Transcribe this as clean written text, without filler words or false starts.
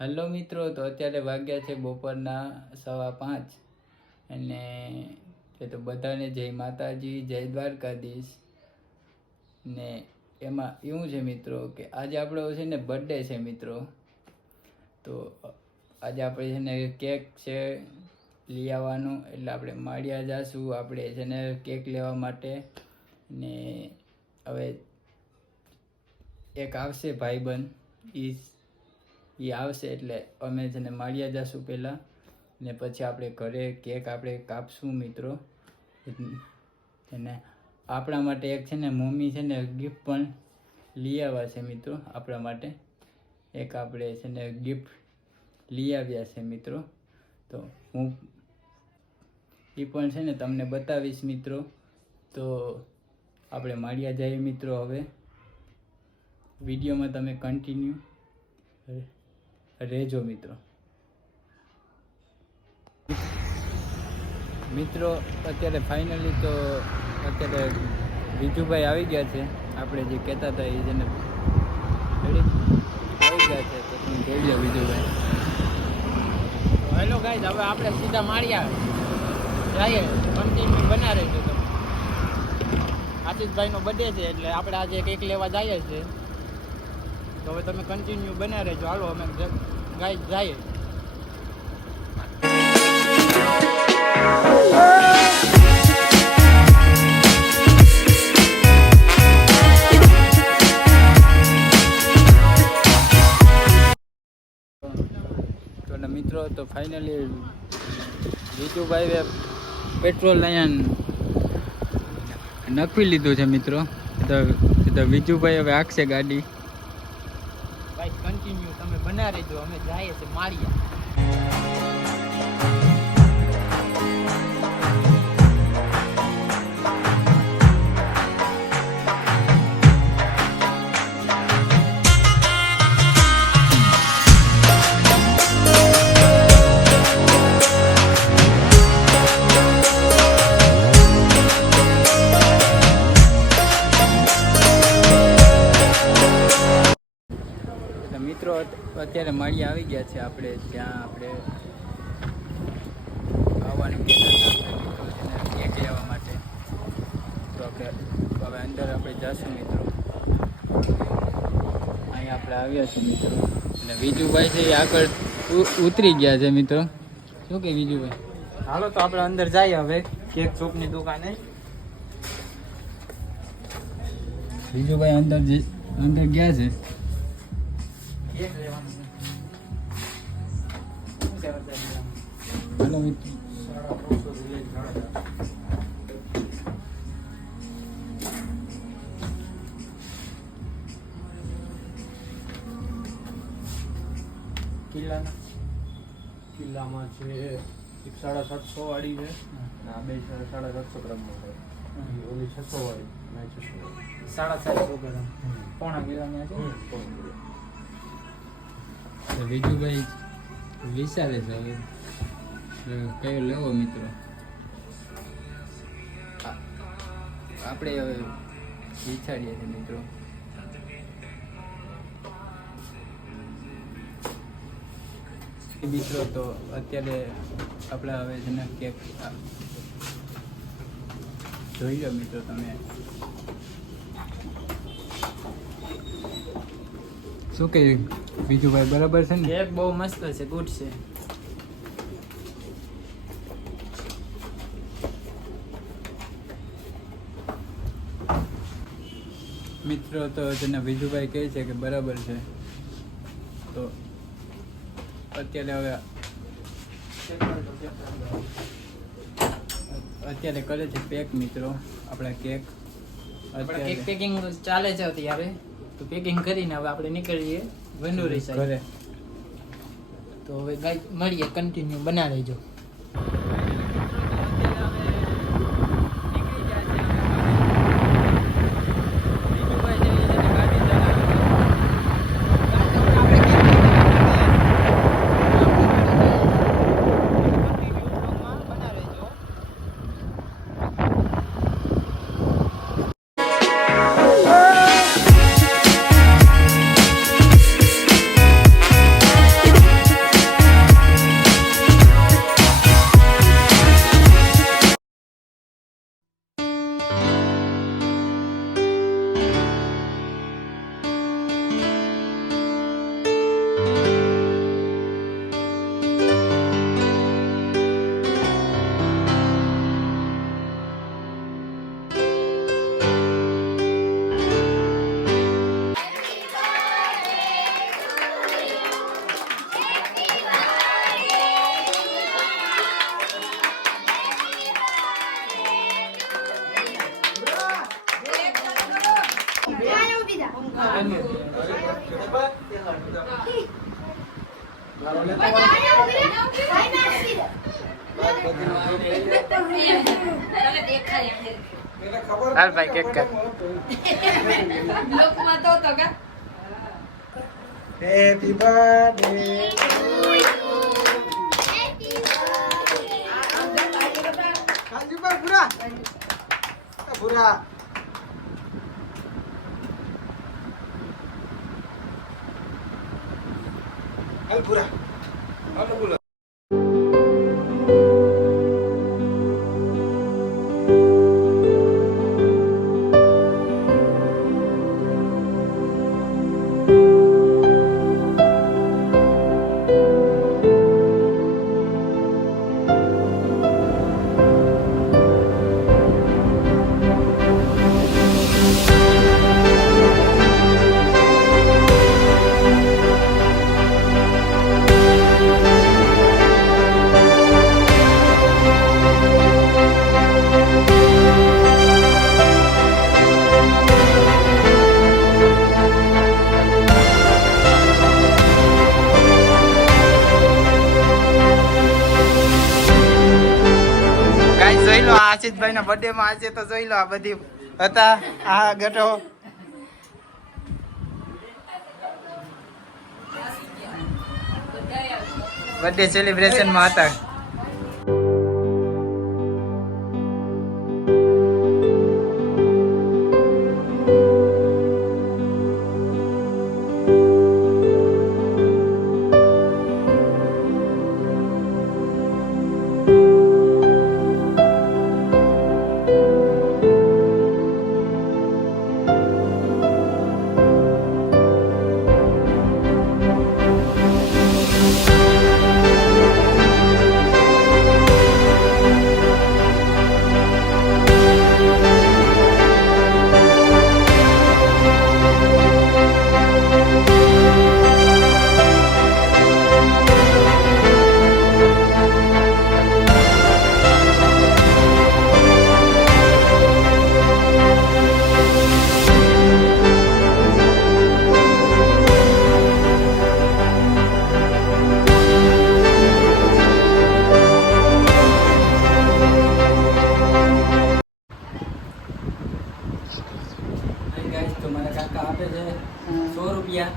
Hello મિત્રો, તો અત્યારે વાગ્યા છે બપોરના 5:15 અને તો બધાને જય માતાજી, જય દ્વારકાધીશ. ને એમાં એવું છે મિત્રો કે આજે આપણો છે ને બર્થડે છે મિત્રો. તો આજે આપણે છે ને કેક છે લઈ આવવાનું, એટલે આપણે માળિયા જાશું આપણે છે ને કેક લેવા માટે. ને હવે એક આવશે ભાઈબંધ, એ આવશે એટલે અમે છે ને માળિયા જાશું પહેલાં, ને પછી આપણે ઘરે કેક આપણે કાપશું મિત્રો. અને આપણા માટે એક છે ને મમ્મી છે ને ગિફ્ટ પણ લઈ આવ્યા છે મિત્રો. આપણા માટે એક આપણે છે ને ગિફ્ટ લઈ આવ્યા છે મિત્રો. તો હું એ પણ છે ને તમને બતાવીશ મિત્રો. તો આપણે માળિયા જઈએ મિત્રો. હવે વિડીયોમાં તમે કન્ટિન્યુ રહેજો મિત્રો. અત્યારે ફાઇનલી તો અત્યારે વિજુભાઈ આવી ગયા છે. આપણે જે કહેતા હતા એ જેને આવી ગયા છે. તો તમે જોઈ લો વિજુભાઈ. હેલો ગાઈઝ, હવે આપણે સીધા માળિયા જઈએ. કન્ટિન્યુ બના રહેજો તમે. આશીષભાઈનો બર્થડે છે એટલે આપણે આજે કેક લેવા જઈએ છીએ. તો હવે તમે કન્ટિન્યુ બના રહેજો. હાલો અમે ગાઈઝ જઈએ. તો મિત્રો તો ફાઇનલી વિજુભાઈએ પેટ્રોલ અહીંયા નખવી લીધું છે મિત્રો. તો વિજુભાઈ હવે આખશે ગાડી. ગાઈઝ કન્ટિન્યુ તમે બના રહેજો. અમે જઈએ છીએ માળિયા. મિત્રો અત્યારે માળિયા આવી ગયા છે. આપણે ત્યાં આપણે આવવાનું કહેતા હતા મિત્રો કેક લેવા માટે. તો આપણે હવે અંદર આપણે જઈશું મિત્રો. અહીંયા આપણે આવ્યા છીએ મિત્રો. અને વિજુભાઈ છે એ આગળ ઉતરી ગયા છે મિત્રો. શું કે વિજુભાઈ? હાલો તો આપણે અંદર જઈએ હવે કેક શોપની દુકાને. વિજુભાઈ અંદર ગયા છે. હાલો મિત્રો. કિલ્લામાં છે એક 750 વાળી છે. આ બે 750 ગ્રામમાં છે. ઓલી 600 વાળી, 750 ગ્રામ પોણા કિલોની છે. તો વિજુભાઈ વિચારે છે હવે કયો લેવો મિત્રો. આપણે હવે વિચારીએ છીએ મિત્રો. મિત્રો તો અત્યારે આપણે હવે છે ને કેક જોઈ લો મિત્રો તમે. શું કે વિજુભાઈ બરાબર છે ને? કેક બહુ મસ્ત છે, ગુડ છે. મિત્રો તો તેને વિજુભાઈ કહે છે કે બરાબર છે. તો અત્યારે કરે છે પેક મિત્રો આપણા કેક. કેક પેકિંગ ચાલે છે અત્યારે. તો પેકિંગ કરીને હવે આપણે નીકળીએ વંડોરી સાઈડ ઘરે. તો હવે ગાઈસ મળીએ, કન્ટિન્યુ બના રહેજો. હાલ ભાઈ કેક કર. Happy birthday. પૂરા હાલ પૂરા હાલ પૂરા. જોઈ લો આશીષભાઈ ના બર્થડે માં આજે તો જોઈ લો આ બધી હતા આ ગટો બર્થડે સેલિબ્રેશન માં હતા. તો મારા કાકા આપે છે 100 રૂપિયા.